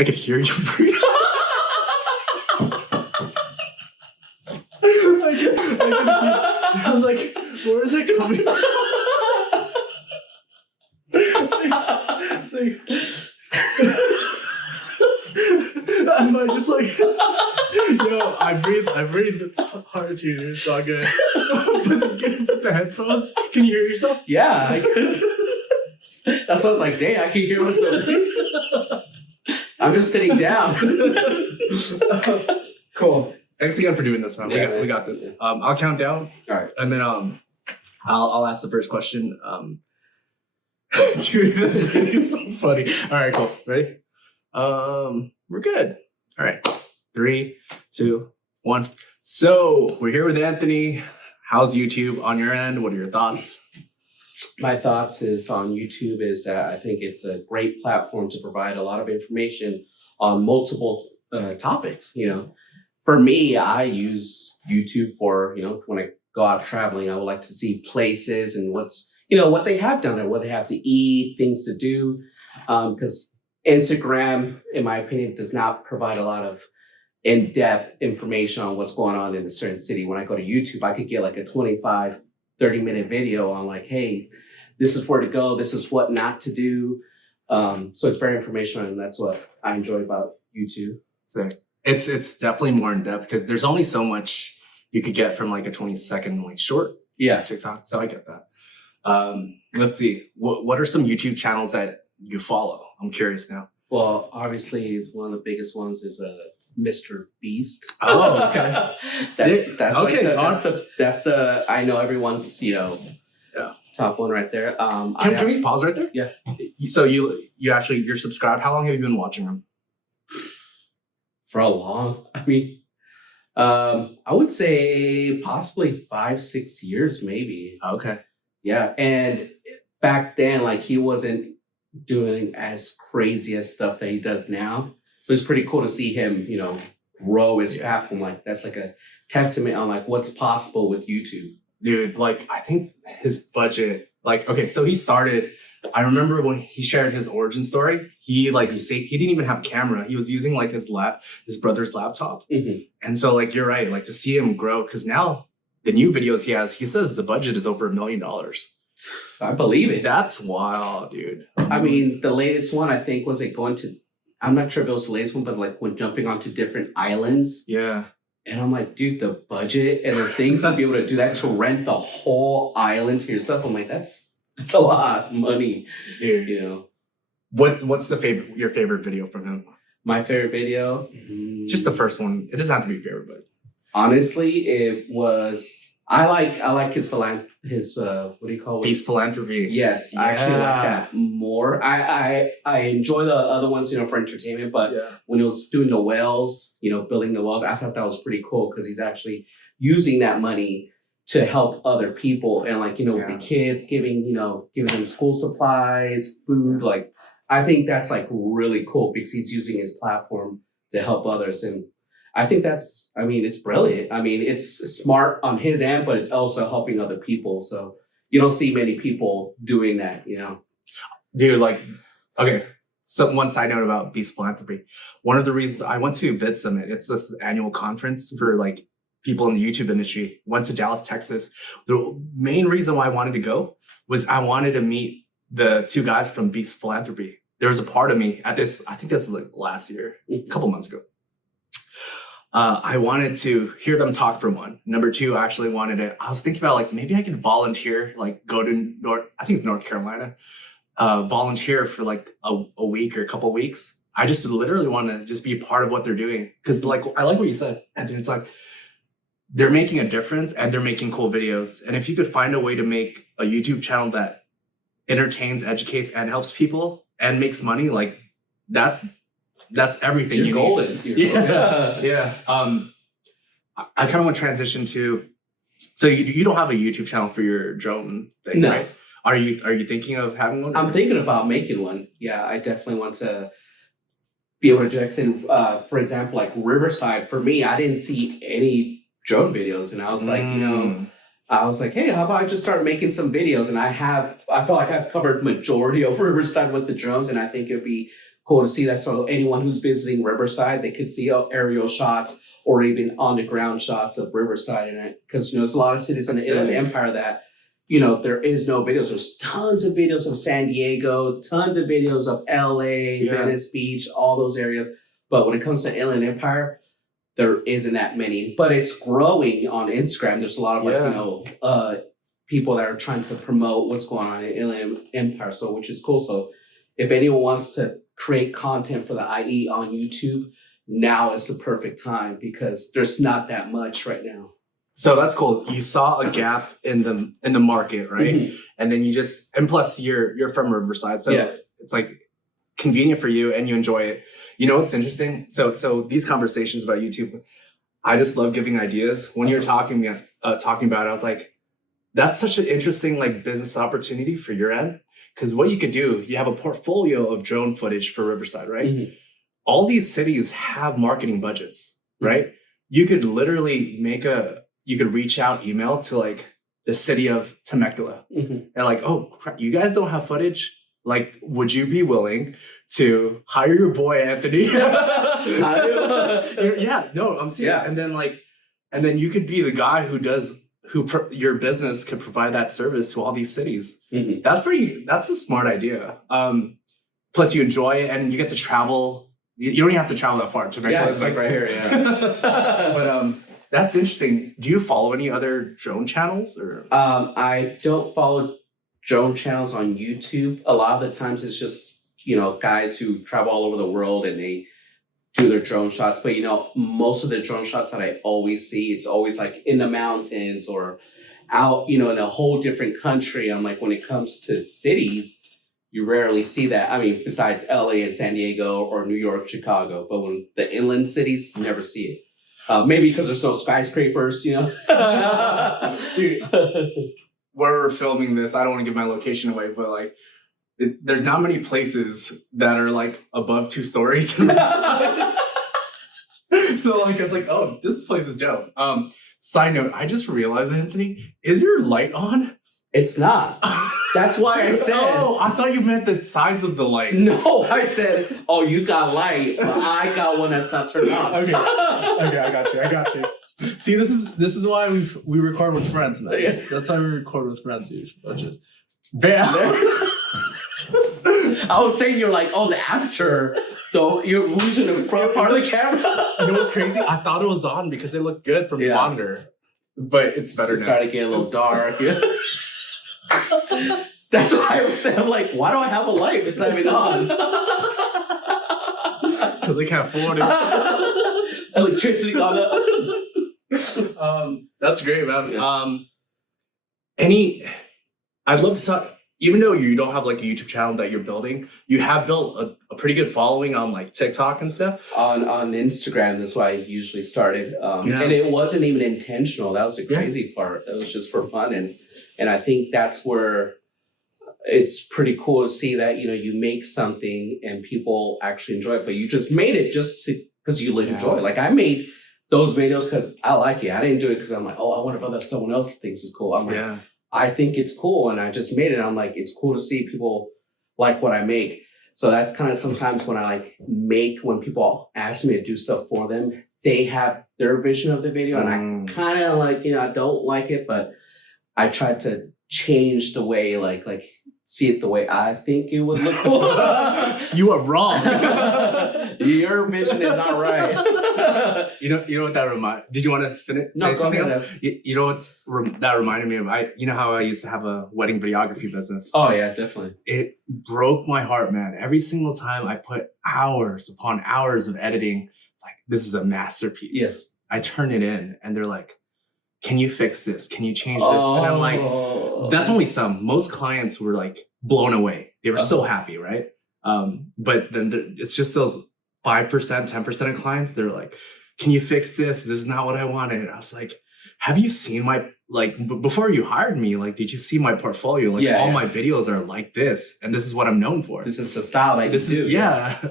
I could hear you breathe. I was like, where is it coming from? It's like, I'm just like, yo, I breathe hard too, dude. It's all good. Put the headphones. Can you hear yourself? Yeah, I could. That's why I was like, dang, I can hear myself. I'm just sitting down. Cool. Thanks again for doing this, man. We got this. I'll count down. All right. And then I'll ask the first question. Dude, it's so funny. All right, cool. Ready? We're good. All right. 3, 2, 1. So we're here with Anthony. How's YouTube on your end? What are your thoughts? My thoughts is on YouTube is that I think it's a great platform to provide a lot of information on multiple topics. You know, for me, I use YouTube for, you know, when I go out traveling, I would like to see places and what's, you know, what they have done and what they have to eat, things to do. Because Instagram, in my opinion, does not provide a lot of in-depth information on what's going on in a certain city. When I go to YouTube, I could get like a 25, 30-minute video on like, hey, this is where to go, this is what not to do. So it's very informational, and that's what I enjoy about YouTube. So it's definitely more in depth because there's only so much you could get from like a 20-second like short TikTok. So I get that. Let's see. What are some YouTube channels that you follow? I'm curious now. Well, obviously one of the biggest ones is Mr. Beast. Oh, okay. that's okay. That's the I know everyone's, you know, top one right there. Can we pause right there? Yeah. So you're subscribed. How long have you been watching them? For a long, I mean, I would say possibly 5-6 years, maybe. Okay. Yeah, and back then, like, he wasn't doing as crazy as stuff that he does now. So it's pretty cool to see him, you know, grow his platform. Like, that's like a testament on like what's possible with YouTube. Dude, like, I think his budget, like, okay, so he started, I remember when he shared his origin story, he like, he didn't even have camera. He was using like his brother's laptop. Mm-hmm. And so like, you're right, like to see him grow, because now the new videos he has, he says the budget is over $1 million. I believe it. That's wild, dude. I mean, the latest one, I think, was it going to, I'm not sure if it was the latest one, but like when jumping onto different islands. Yeah. And I'm like, dude, the budget and the things to be able to do that, to rent the whole island to yourself. I'm like, that's a lot of money, dude. You know. What's your favorite video from him? My favorite video? Just the first one. It doesn't have to be favorite, but honestly, it was, I like his what do you call it? Beast Philanthropy. Yes, I actually like that more. I enjoy the other ones, you know, for entertainment, but when he was doing the wells, you know, building the wells, I thought that was pretty cool because he's actually using that money to help other people and like, you know, the kids, giving them school supplies, food. Like, I think that's like really cool because he's using his platform to help others. And I think it's brilliant. I mean, it's smart on his end, but it's also helping other people. So you don't see many people doing that, you know? Dude, like, okay. So one side note about Beast Philanthropy. One of the reasons I went to Vid Summit, it's this annual conference for like people in the YouTube industry. Went to Dallas, Texas. The main reason why I wanted to go was I wanted to meet the two guys from Beast Philanthropy. There was a part of me at this, I think this was like last year, a couple months ago. I wanted to hear them talk for one. Number two, I was thinking about like, maybe I could volunteer, like go to North Carolina, volunteer for like a week or a couple weeks. I just literally want to just be a part of what they're doing. Cause like, I like what you said, Anthony. It's like, they're making a difference and they're making cool videos. And if you could find a way to make a YouTube channel that entertains, educates, and helps people and makes money, like that's everything. You're golden. Yeah. I kind of want to transition to, so you don't have a YouTube channel for your drone thing, no. Right? Are you thinking of having one? I'm thinking about making one. Yeah, I definitely want to be able to do it. And for example, like Riverside, for me, I didn't see any drone videos, and I was like, hey, how about I just start making some videos? And I feel like I've covered majority of Riverside with the drones, and I think it'd be cool to see that. So anyone who's visiting Riverside, they could see aerial shots or even on the ground shots of Riverside. And because, there's a lot of cities in the Inland Empire that, there is no videos. There's tons of videos of San Diego, tons of videos of LA, Venice Beach, all those areas. But when it comes to Inland Empire, there isn't that many. But it's growing on Instagram. There's a lot of people that are trying to promote what's going on in Inland Empire, so which is cool. So if anyone wants to create content for the IE on YouTube, now is the perfect time because there's not that much right now. So that's cool. You saw a gap in the market, right? Mm-hmm. And then and plus you're from Riverside, so it's like convenient for you and you enjoy it. You know what's interesting? So these conversations about YouTube, I just love giving ideas. When you're talking about it, I was like, that's such an interesting like business opportunity for your end. Because what you could do, you have a portfolio of drone footage for Riverside, right? Mm-hmm. All these cities have marketing budgets, right? Mm-hmm. You could literally you could reach out email to like the city of Temecula. Mm-hmm. And like, oh, crap, you guys don't have footage? Like, would you be willing to hire your boy, Anthony? I'm serious. Yeah. And then you could be the guy your business could provide that service to all these cities. Mm-hmm. That's a smart idea. Plus you enjoy it and you get to travel. You don't even have to travel that far. Temecula is like right here. Yeah. But that's interesting. Do you follow any other drone channels or? I don't follow drone channels on YouTube. A lot of the times it's just, guys who travel all over the world and they do their drone shots. But, most of the drone shots that I always see, it's always like in the mountains or out, in a whole different country. I'm like, when it comes to cities, you rarely see that. I mean, besides LA and San Diego or New York, Chicago. But when the inland cities, you never see it. Maybe because there's no skyscrapers, Dude, where we're filming this, I don't want to give my location away, but like, there's not many places that are like above 2 stories. So like, I was like, oh, this place is dope. Side note, I just realized, Anthony, is your light on? It's not. That's why I said. Oh, I thought you meant the size of the light. No, I said, oh, you got light, but I got one that's not turned on. Okay, I got you. See, this is why we record with friends, man. Yeah. That's why we record with friends usually. Just bam. I was saying you're like, oh, the aperture. So you're losing the front part of the camera. You know what's crazy? I thought it was on because it looked good from the monitor, but it's better now. It's starting to get a little dark. That's why I was saying, I'm like, why do I have a light? It's not even on. Because I can't afford it. Electricity on that. That's great, man. Yeah. I'd love to talk. Even though you don't have like a YouTube channel that you're building, you have built a pretty good following on like TikTok and stuff. On Instagram, that's why I usually started. And it wasn't even intentional. That was the crazy part. It was just for fun. And I think that's where it's pretty cool to see that, you make something and people actually enjoy it, but you just made it just because you enjoy it. Like I made those videos because I like it. I didn't do it because I'm like, oh, I wonder if someone else thinks it's cool. I'm like, I think it's cool, and I just made it. I'm like, it's cool to see people like what I make. So that's kind of sometimes when I when people ask me to do stuff for them, they have their vision of the video, and I kind of I don't like it, but I try to change the way, see it the way I think it would look cool. You are wrong. Your vision is not right. You know what that reminded? Did you want to finish? No, say something else? You know what's that reminded me of? You know how I used to have a wedding videography business. Oh yeah, definitely. It broke my heart, man. Every single time I put hours upon hours of editing, it's like, this is a masterpiece. Yes. I turn it in, and they're like, "Can you fix this? Can you change this?" And I'm like, "That's only some." Most clients were like blown away. They were so happy, right? But then it's just those 5%, 10% of clients. They're like, "Can you fix this? This is not what I wanted." And I was like, "Have you seen my before you hired me? Did you see my portfolio? All my videos are like this, and this is what I'm known for. This is the style that you do."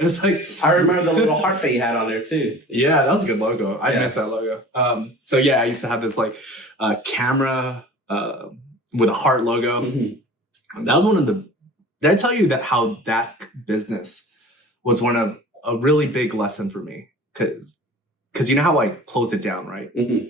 It's like I remember the little heart that you had on there too. Yeah, that was a good logo. I miss that logo. So yeah, I used to have this camera with a heart logo. Mm-hmm. That was one of the. Did I tell you how that business was a really big lesson for me. Because you know how I close it down, right? Mm-hmm.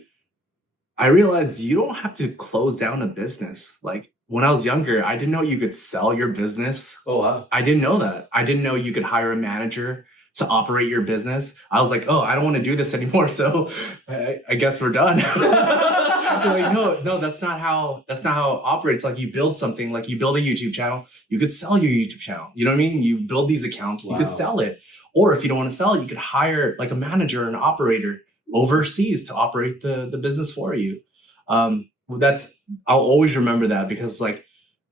I realized you don't have to close down a business. Like when I was younger, I didn't know you could sell your business. Oh, wow. I didn't know that. I didn't know you could hire a manager to operate your business. I was like, oh, I don't want to do this anymore. So I guess we're done. Like, no, that's not how it operates. Like you build something, like you build a YouTube channel, you could sell your YouTube channel. You know what I mean? You build these accounts, you could sell it. Or if you don't want to sell it, you could hire like a manager, an operator overseas to operate the business for you. I'll always remember that because like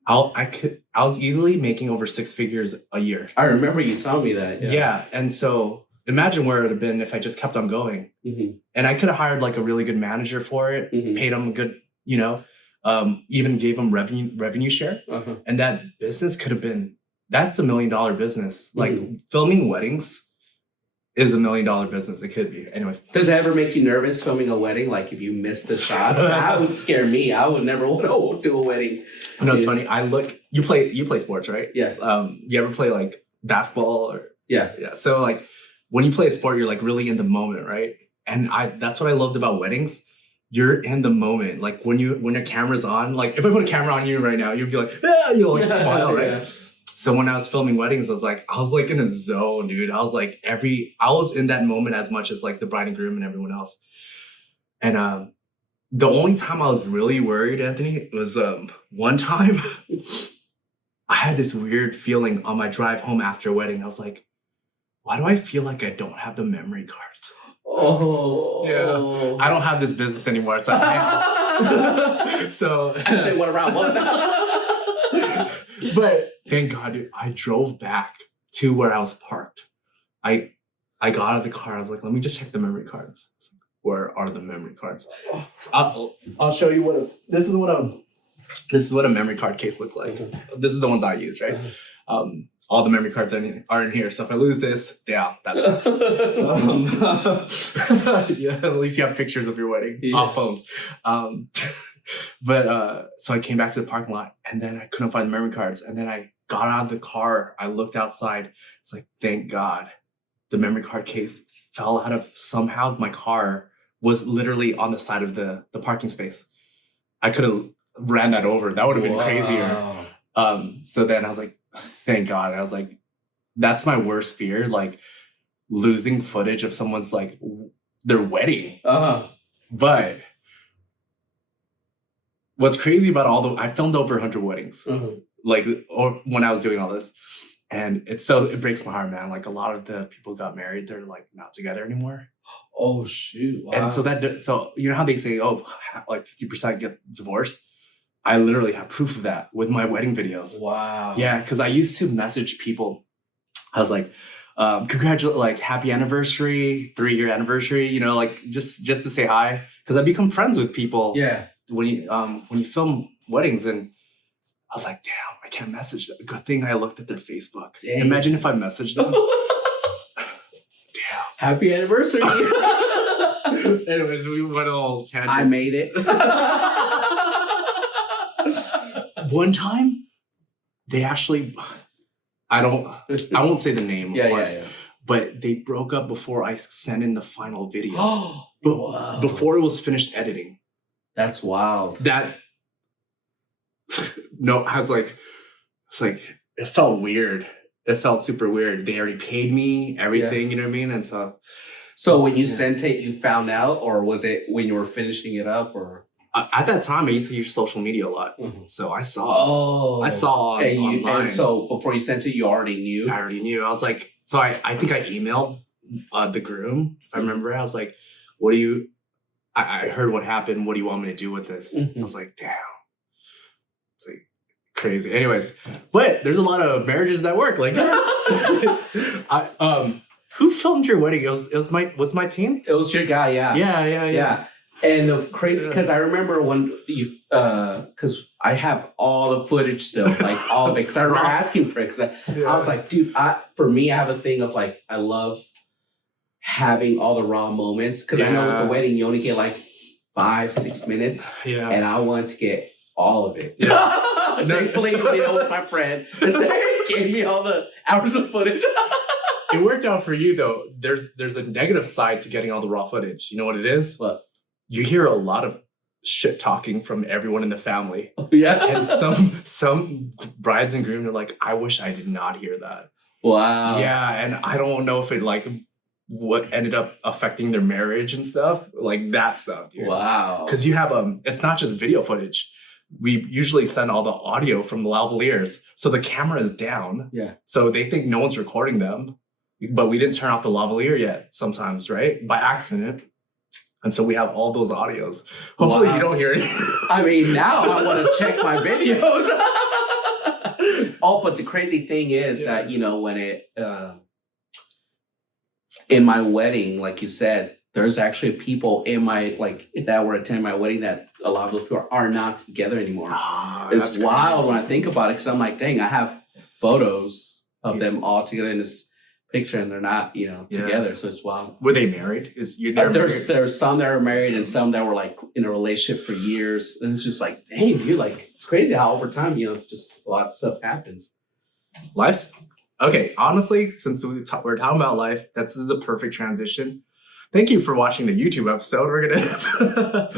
I was easily making over 6 figures a year. I remember you telling me that. Yeah. And so imagine where it would have been if I just kept on going. Mm-hmm. And I could have hired like a really good manager for it, paid him a good, even gave him revenue share. Uh-huh. And that business could have been, that's $1 million business. Like filming weddings is $1 million business. It could be. Anyways. Does it ever make you nervous filming a wedding? Like if you missed the shot, that would scare me. I would never want to do a wedding. No, it's funny. You play sports, right? Yeah. You ever play like basketball or? Yeah. Yeah. So like when you play a sport, you're like really in the moment, right? And that's what I loved about weddings. You're in the moment. Like when your camera's on, like if I put a camera on you right now, you'd be like, you'll like smile, right? Yeah. So when I was filming weddings, I was like in a zone, dude. I was in that moment as much as like the bride and groom and everyone else. And the only time I was really worried, Anthony, was one time I had this weird feeling on my drive home after a wedding. I was like, why do I feel like I don't have the memory cards? Oh. Yeah. I don't have this business anymore. So so I say one around one. But thank God, dude, I drove back to where I was parked. I got out of the car. I was like, let me just check the memory cards. Where are the memory cards? So I'll show you this is what a memory card case looks like. This is the ones I use, right? All the memory cards are in here. So if I lose this, yeah, that sucks. Yeah, at least you have pictures of your wedding off phones. But so I came back to the parking lot and then I couldn't find the memory cards. And then I got out of the car. I looked outside. It's like, thank God the memory card case fell out of somehow. My car was literally on the side of the parking space. I could have ran that over. That would have been crazier. So then I was like, thank God. I was like, that's my worst fear. Like losing footage of someone's like their wedding. But what's crazy about I filmed over 100 weddings, like, or when I was doing all this, and it breaks my heart, man. Like a lot of the people got married, they're like not together anymore. Oh shoot! Wow. And so you know how they say, oh, like 50% get divorced. I literally have proof of that with my wedding videos. Wow. Yeah, because I used to message people. I was like, congratulate, like happy anniversary, 3-year anniversary. You know, like just to say hi, because I become friends with people. Yeah. When you film weddings, and I was like, damn, I can't message them. Good thing I looked at their Facebook. Dang. Imagine if I messaged them. Damn. Happy anniversary. Anyways, we went a little tangent. I made it. One time, they actually, I won't say the name, of course, but they broke up before I sent in the final video. But before it was finished editing. That's wild. It felt weird. It felt super weird. They already paid me everything, you know what I mean? And so when you sent it, you found out, or was it when you were finishing it up, or? At that time, I used to use social media a lot. So I saw online. And so before you sent it, you already knew? I already knew. I was like, so I think I emailed the groom, if I remember. I was like, I heard what happened. What do you want me to do with this? I was like, damn. It's like crazy. Anyways, but there's a lot of marriages that work like yours. Who filmed your wedding? Was my team? It was your guy, yeah. Yeah. And crazy, because I remember when you, because I have all the footage still, like all of it, because I remember asking for it, because I was like, dude, for me, I have a thing of like, I love having all the raw moments, because I know with the wedding, you only get like 5-6 minutes, and I wanted to get all of it. Thankfully, with my friend, gave me all the hours of footage. It worked out for you though. There's a negative side to getting all the raw footage. You know what it is? What? You hear a lot of shit talking from everyone in the family. Yeah. And some brides and grooms are like, I wish I did not hear that. Wow. Yeah, and I don't know if it like what ended up affecting their marriage and stuff, like that stuff, dude. Wow. Because you have it's not just video footage. We usually send all the audio from the lavaliers, so the camera is down. Yeah. So they think no one's recording them, but we didn't turn off the lavalier yet. Sometimes, right, by accident. And so we have all those audios. Hopefully you don't hear it. I mean, now I want to check my videos. Oh, but the crazy thing is that, you know, when it, in my wedding, like you said, there's actually people in my, like, that were attending my wedding that a lot of those people are not together anymore. It's wild when I think about it, because I'm like, dang, I have photos of them all together in this picture and they're not, you know, together. So it's wild. Were they married? There's some that were married and some that were like in a relationship for years. And it's just like, dang, dude, like it's crazy how over time, you know, it's just a lot of stuff happens. Life's okay. Honestly, since we're talking about life, this is a perfect transition. Thank you for watching the YouTube episode. We're gonna